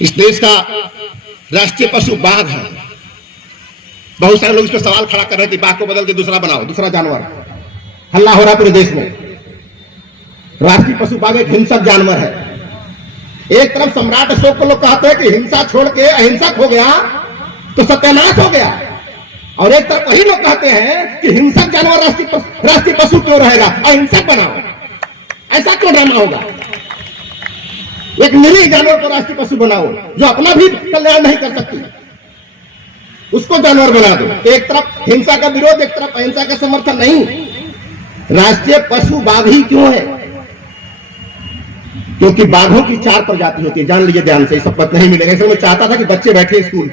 इस देश का राष्ट्रीय पशु बाघ है। बहुत सारे लोग इस पर सवाल खड़ा कर रहे हैं कि बाघ को बदल के दूसरा बनाओ, दूसरा जानवर। हल्ला हो रहा है पूरे देश में। राष्ट्रीय पशु बाघ एक हिंसक जानवर है। एक तरफ सम्राट अशोक को लोग कहते हैं कि हिंसा छोड़ के अहिंसक हो गया तो सत्यानाश हो गया, और एक तरफ वही लोग कहते हैं कि हिंसक जानवर राष्ट्रीय पशु क्यों रहेगा, अहिंसक बनाओ। ऐसा क्यों ड्रामा होगा? एक निरीह जानवर को राष्ट्रीय पशु बनाओ जो अपना भी कल्याण नहीं कर सकती, उसको जानवर बना दो। एक तरफ हिंसा का विरोध, एक तरफ अहिंसा का समर्थन। नहीं, राष्ट्रीय पशु बाघ ही क्यों है? क्योंकि बाघों की 4 प्रजाति होती है। जान लीजिए ध्यान से, सब पता नहीं मिलेगा। इसलिए मैं चाहता था कि बच्चे बैठे स्कूल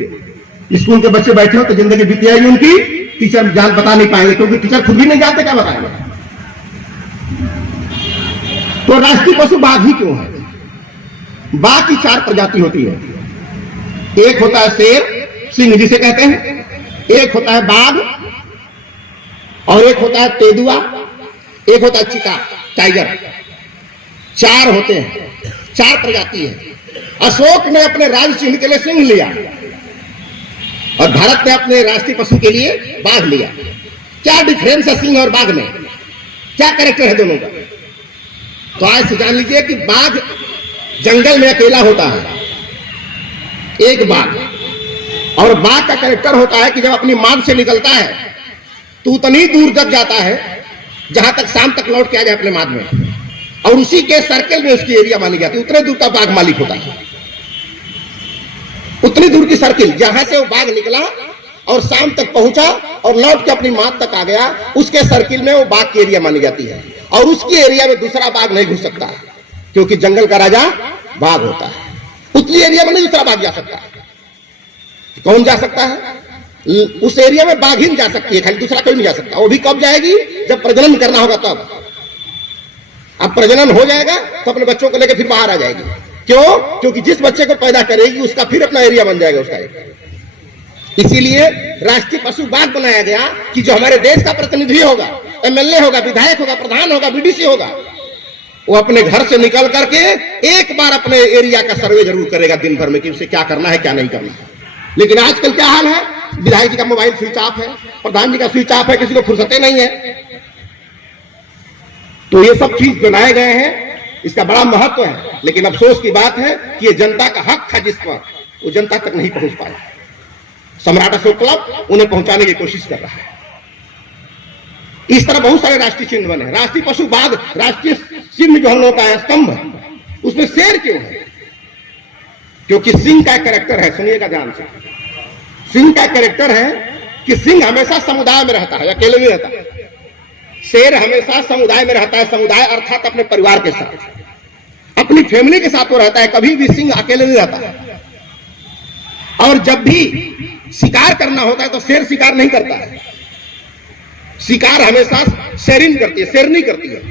के बच्चे बैठे हो तो जिंदगी बीती आएगी उनकी, टीचर जान बता नहीं पाएंगे, क्योंकि टीचर खुद भी नहीं जानते क्या बताएंगे। तो राष्ट्रीय पशु बाघ ही क्यों है? बाघ की 4 प्रजाति होती है। एक होता है शेर, सिंह जिसे कहते हैं, एक होता है बाघ, और एक होता है तेंदुआ, एक होता है चीता, टाइगर। 4 होते हैं, 4 प्रजाति है। अशोक ने अपने राज चिन्ह के लिए सिंह लिया और भारत ने अपने राष्ट्रीय पशु के लिए बाघ लिया। क्या डिफरेंस है सिंह और बाघ में? क्या कैरेक्टर है दोनों का? तो आज से जान लीजिए कि बाघ जंगल में अकेला होता है, एक बाघ। और बाघ का कैरेक्टर होता है कि जब अपनी मां से निकलता है तो उतनी दूर तक जाता है जहां तक शाम तक लौट के आ जाए अपने मां में, और उसी के सर्कल में उसकी एरिया मानी जाती है। उतने दूर का बाघ मालिक होता है, उतनी दूर की सर्किल जहां से वो बाघ निकला और शाम तक पहुंचा और लौट के अपनी मां तक आ गया, उसके सर्किल में वो बाघ की एरिया मानी जाती है। और उसकी एरिया में दूसरा बाघ नहीं घुस सकता, क्योंकि जंगल का राजा बाघ होता है। उतनी एरिया में नहीं दूसरा बाघ जा सकता। कौन जा सकता है? उस एरिया में बाघ ही जा सकती है, खाली दूसरा कोई नहीं जा सकता। वो भी कब जाएगी? जब प्रजनन करना होगा तब। अब प्रजनन हो जाएगा तो अपने बच्चों को लेकर फिर बाहर आ जाएगी। क्यों? क्योंकि जिस बच्चे को पैदा करेगी उसका फिर अपना एरिया बन जाएगा उसका। इसीलिए राष्ट्रीय पशु बाघ बनाया गया कि जो हमारे देश का प्रतिनिधि होगा, एमएलए होगा, विधायक होगा, प्रधान होगा, बीडीसी होगा, वो अपने घर से निकल करके एक बार अपने एरिया का सर्वे जरूर करेगा दिन भर में कि उसे क्या करना है क्या नहीं करना है। लेकिन आजकल क्या हाल है? विधायक जी का मोबाइल स्विच ऑफ है, प्रधान जी का स्विच ऑफ है, किसी को फुर्सतें नहीं है। तो ये सब चीज बनाए गए हैं, इसका बड़ा महत्व है। लेकिन अफसोस की बात है कि ये जनता का हक था जिस पर, वो जनता तक नहीं पहुंच पाया। सम्राट अशोक क्लब उन्हें पहुंचाने की कोशिश कर रहा है। इस तरह बहुत सारे राष्ट्रीय चिन्ह बने। राष्ट्रीय पशु बाघ, राष्ट्रीय चिन्ह जो हम लोग का है स्तंभ है, उसमें शेर क्यों है? क्योंकि सिंह का कैरेक्टर है, सुनिएगा ध्यान से। सिंह का कैरेक्टर है कि सिंह हमेशा समुदाय में रहता है, अकेले नहीं रहता है। शेर हमेशा समुदाय में रहता है। समुदाय अर्थात अपने परिवार के साथ, अपनी फैमिली के साथ वो रहता है। कभी भी सिंह अकेले नहीं रहता है। और जब भी शिकार करना होता है तो शेर शिकार नहीं करता है। शिकार हमेशा शेरिन करती है, शेरनी करती है।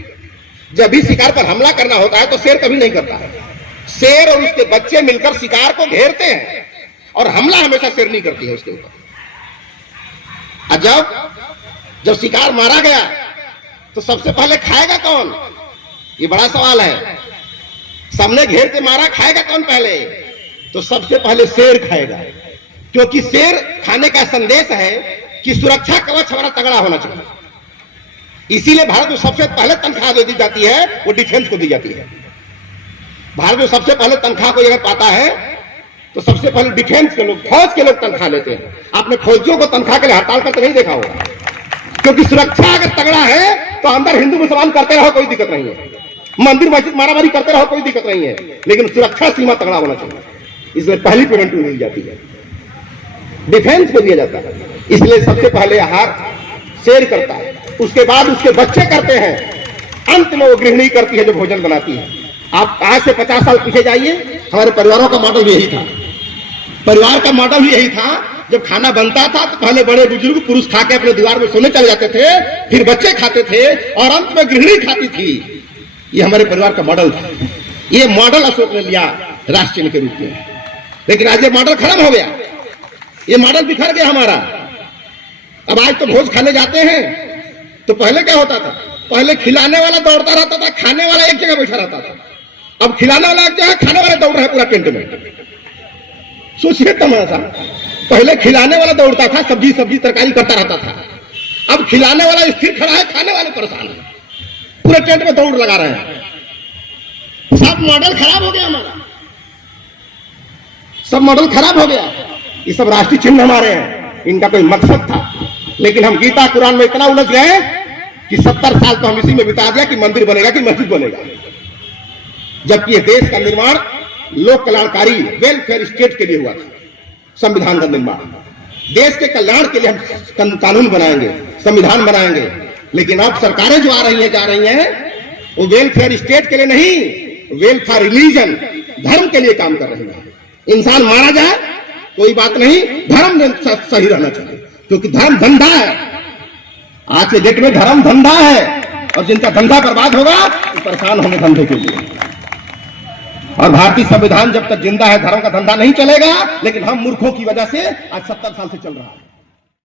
जब भी शिकार पर हमला करना होता है तो शेर कभी नहीं करता है। शेर और उसके बच्चे मिलकर शिकार को घेरते हैं और हमला हमेशा शेरनी करती है उसके ऊपर। जब शिकार मारा गया तो सबसे पहले खाएगा कौन? ये बड़ा सवाल है। सामने घेर के मारा, खाएगा कौन पहले? तो सबसे पहले शेर खाएगा, क्योंकि शेर खाने का संदेश है कि सुरक्षा कवच हमारा तगड़ा होना चाहिए। इसीलिए भारत में सबसे पहले तनख्वाह जो दी जाती है वो डिफेंस को दी जाती है। भारत में सबसे पहले तनख्वाह को अगर पाता है तो सबसे पहले डिफेंस के लोग, फौज के लोग तनख्वाह लेते हैं। आपने फौजियों को तनख्वाह के लिए हड़ताल करते नहीं देखा होगा, क्योंकि सुरक्षा अगर तगड़ा है तो अंदर हिंदू मुसलमान करते रहो, कोई दिक्कत नहीं है। मंदिर मस्जिद मारामारी करते रहो, कोई दिक्कत नहीं है। लेकिन सुरक्षा सीमा तगड़ा होना चाहिए, इसलिए पहली प्रेवेंटिव दी जाती है, डिफेंस को दिया जाता है। इसलिए सबसे पहले आहार शेर करता है, उसके बाद उसके बच्चे करते हैं, अंत में वो गृहिणी करती है जो भोजन बनाती है। आप आज से 50 साल पीछे जाइए, हमारे परिवारों का मॉडल भी यही था। परिवार का मॉडल भी यही था। जब खाना बनता था तो पहले बड़े बुजुर्ग पुरुष खा के अपने दीवार में सोने चले जाते थे, फिर बच्चे खाते थे और अंत में गृहिणी खाती थी। ये हमारे परिवार का मॉडल था। ये मॉडल अशोक ने लिया राष्ट्र चिन्ह के रूप में। लेकिन आज ये मॉडल खत्म हो गया, ये मॉडल बिखर गया हमारा। अब आज तो भोज खाने जाते हैं तो पहले क्या होता था? पहले खिलाने वाला दौड़ता रहता था, खाने वाला एक जगह बैठा रहता था। अब खिलाने वाला जो है, खाने वाले दौड़ रहे हैं पूरा टेंट में। सोचिए तमाशा, पहले खिलाने वाला दौड़ता था, सब्जी सब्जी तरकारी करता रहता था। अब खिलाने वाला स्थिर खड़ा है, खाने वाले परेशान है, पूरे टेंट में दौड़ लगा रहे हैं। सब मॉडल खराब हो गया हमारा, सब मॉडल खराब हो गया। ये सब राष्ट्रीय चिन्ह हमारे हैं, इनका कोई मकसद था, लेकिन हम गीता कुरान में इतना उलझ गए कि 70 साल तो हम इसी में बिता दिया कि मंदिर बनेगा कि मस्जिद बनेगा, जबकि ये देश का निर्माण लोक कल्याणकारी वेलफेयर स्टेट के लिए हुआ था। संविधान का निर्माण देश के कल्याण के लिए हम कानून बनाएंगे, संविधान बनाएंगे, लेकिन अब सरकारें जो आ रही हैं जा रही हैं वो वेलफेयर स्टेट के लिए नहीं, वेलफेयर रिलीजन धर्म के लिए काम कर रही है। इंसान मारा जाए कोई बात नहीं, धर्म सही रहना चाहिए, क्योंकि धर्म धंधा है। आज के डेट में धर्म धंधा है, और जिनका धंधा बर्बाद होगा वो परेशान होंगे धंधे के लिए। और भारतीय संविधान जब तक जिंदा है धर्म का धंधा नहीं चलेगा, लेकिन हम मूर्खों की वजह से आज 70 साल से चल रहा है।